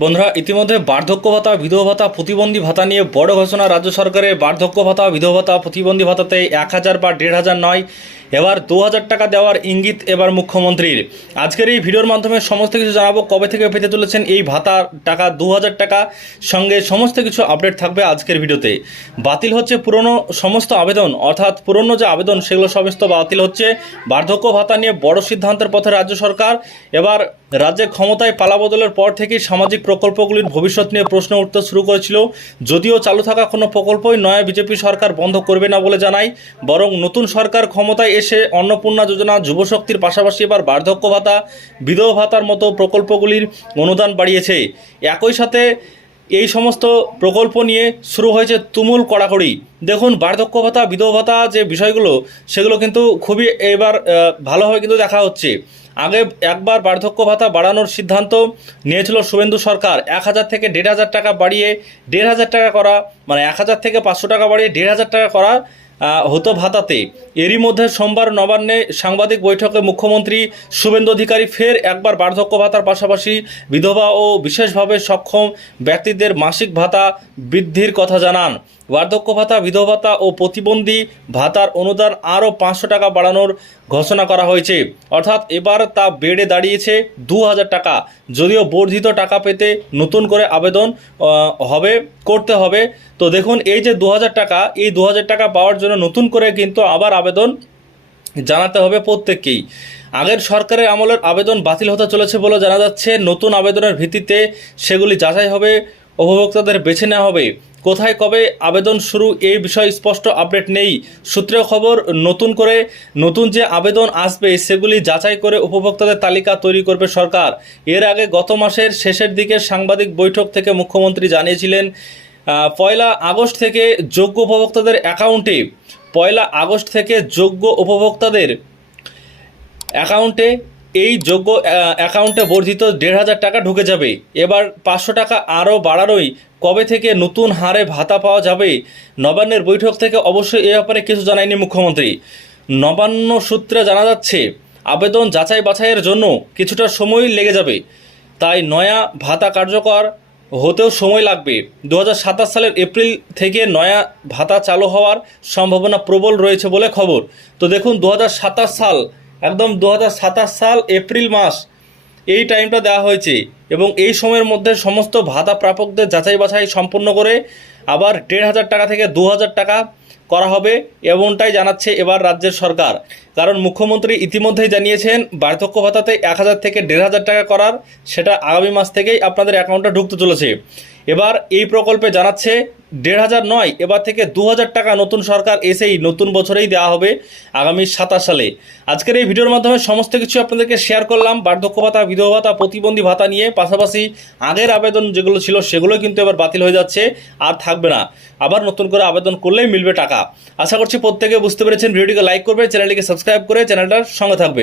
বন্ধুরা, ইতিমধ্যে বার্ধক্য ভাতা, বিধবা ভাতা, প্রতিবন্ধী ভাতা নিয়ে বড় ঘোষণা রাজ্য সরকারের। বার্ধক্য ভাতা, বিধবা ভাতা, প্রতিবন্ধী ভাতাতে 1,000 বা 1,500 নয়, এবার 2,000 টাকা দেওয়ার ইঙ্গিত এবার মুখ্যমন্ত্রীর। আজকের এই ভিডিওর মাধ্যমে সমস্ত কিছু জানাবো, কবে থেকে পেতে চলেছেন এই ভাতা টাকা 2,000 টাকা, সঙ্গে সমস্ত কিছু আপডেট থাকবে আজকের ভিডিওতে। বাতিল হচ্ছে পুরনো সমস্ত আবেদন, অর্থাৎ পুরনো যে আবেদন সেগুলো সমস্ত বাতিল হচ্ছে। বার্ধক্য ভাতা নিয়ে বড় সিদ্ধান্তের পথে রাজ্য সরকার। এবার রাজ্যের ক্ষমতায় পালাবদলের পর থেকেই সামাজিক প্রকল্পগুলির ভবিষ্যৎ নিয়ে প্রশ্ন উঠতে শুরু করেছিল। যদিও চালু থাকা কোনো প্রকল্পই নয়া বিজেপি সরকার বন্ধ করবে না বলে জানায়, বরং নতুন সরকার ক্ষমতায় এসে অন্নপূর্ণা যোজনা, যুবশক্তির পাশাপাশি এবার বার্ধক্য ভাতা, বিধবা ভাতার মতো প্রকল্পগুলির অনুদান বাড়িয়েছে। একই সাথে এই সমস্ত প্রকল্প নিয়ে শুরু হয়েছে তুমুল কড়াকড়ি। দেখুন, বার্ধক্য ভাতা, বিধবা ভাতা যে বিষয়গুলো সেগুলো কিন্তু খুবই এবার ভালোভাবে কিন্তু দেখা হচ্ছে। আগে একবার বার্ধক্য ভাতা বাড়ানোর সিদ্ধান্ত নিয়েছিল শুভেন্দু সরকার। 1,000 থেকে 1,500 টাকা বাড়িয়ে 1,500 টাকা করা, মানে 1,000 থেকে 500 টাকা বাড়িয়ে 1,500 টাকা করা হতো ভাতাতে। এরই মধ্যে সোমবার নবান্নে সাংবাদিক বৈঠকে মুখ্যমন্ত্রী শুভেন্দু অধিকারী ফের একবার বার্ধক্য ভাতার পাশাপাশি বিধবা ও বিশেষভাবে সক্ষম ব্যক্তিদের মাসিক ভাতা বৃদ্ধির কথা জানান। বার্ধক্য ভাতা, বিধবা ভাতা ও প্রতিবন্ধী ভাতার অনুদান আরও 500 টাকা বাড়ানোর ঘোষণা করা হয়েছে। অর্থাৎ এবার তা বেড়ে দাঁড়িয়েছে 2,000 টাকা। যদিও বর্ধিত টাকা পেতে নতুন করে আবেদন করতে হবে। তো দেখুন, এই যে 2,000 টাকা, এই 2,000 টাকা পাওয়ার জন্য নতুন করে কিন্তু আবার আবেদন জানাতে হবে প্রত্যেককেই। আগের সরকারের আমলের আবেদন বাতিল হতে চলেছে বলে জানা যাচ্ছে। নতুন আবেদনের ভিত্তিতে সেগুলি যাচাই হবে, উপভোক্তাদের বেছে নেওয়া হবে। কোথায় কবে আবেদন শুরু এই বিষয়ে স্পষ্ট আপডেট নেই। সূত্রের খবর, নতুন যে আবেদন আসবে সেগুলি যাচাই করে উপভোক্তাদের তালিকা তৈরি করবে সরকার। এর আগে গত মাসের শেষের দিকে সাংবাদিক বৈঠক থেকে মুখ্যমন্ত্রী জানিয়েছিলেন, 1 আগস্ট থেকে যোগ্য উপভোক্তাদের অ্যাকাউন্টে 1 আগস্ট থেকে যোগ্য উপভোক্তাদের অ্যাকাউন্টে অ্যাকাউন্টে বর্ধিত 1,500 টাকা ঢুকে যাবে। এবার 500 টাকা আরও বাড়ানোই কবে থেকে নতুন হারে ভাতা পাওয়া যাবে। নবান্নের বৈঠক থেকে অবশ্যই এ ব্যাপারে কিছু জানায়নি মুখ্যমন্ত্রী। নবান্ন সূত্রে জানা যাচ্ছে, আবেদন যাচাই বাছাইয়ের জন্য কিছুটা সময় লেগে যাবে, তাই নয়া ভাতা কার্যকর হতেও সময় লাগবে। 2027 সালের এপ্রিল থেকে নয়া ভাতা চালু হওয়ার সম্ভাবনা প্রবল রয়েছে বলে খবর। তো দেখুন, 2027 সাল, একদম 2027 সাল এপ্রিল মাস এই টাইমটা দেওয়া হয়েছে, এবং এই সময়ের মধ্যে সমস্ত ভাতা প্রাপকদের যাচাই বাছাই সম্পন্ন করে আবার 1,500 টাকা থেকে 2,000 টাকা করা হবে, এমনটাই জানাচ্ছে এবার রাজ্যের সরকার। কারণ মুখ্যমন্ত্রী ইতিমধ্যেই জানিয়েছেন বার্ধক্য ভাতাতে 1,000 থেকে 1,500 টাকা করার, সেটা আগামী মাস থেকেই আপনাদের অ্যাকাউন্টে ঢুকতে চলেছে। এবার এই প্রকল্পে জানাচ্ছে 1,500 নয়, এবার থেকে 2,000 টাকা নতুন সরকার এসেই নতুন বছরেই দেওয়া হবে আগামী 27 সালে। আজকের এই ভিডিওর মাধ্যমে সমস্ত কিছু আপনাদেরকে শেয়ার করলাম বার্ধক্য ভাতা, বিধবা ভাতা, প্রতিবন্ধী ভাতা নিয়ে। পাশাপাশি আগের আবেদন যেগুলো ছিল সেগুলো কিন্তু এবার বাতিল হয়ে যাচ্ছে, আর থাকবে না। আবার নতুন করে আবেদন করলেই মিলবে টাকা। আশা করছি প্রত্যেকে বুঝতে পেরেছেন। ভিডিওটিকে লাইক করবে, চ্যানেলটিকে সাবস্ক্রাইব করে চ্যানেলটার সঙ্গে থাকবে।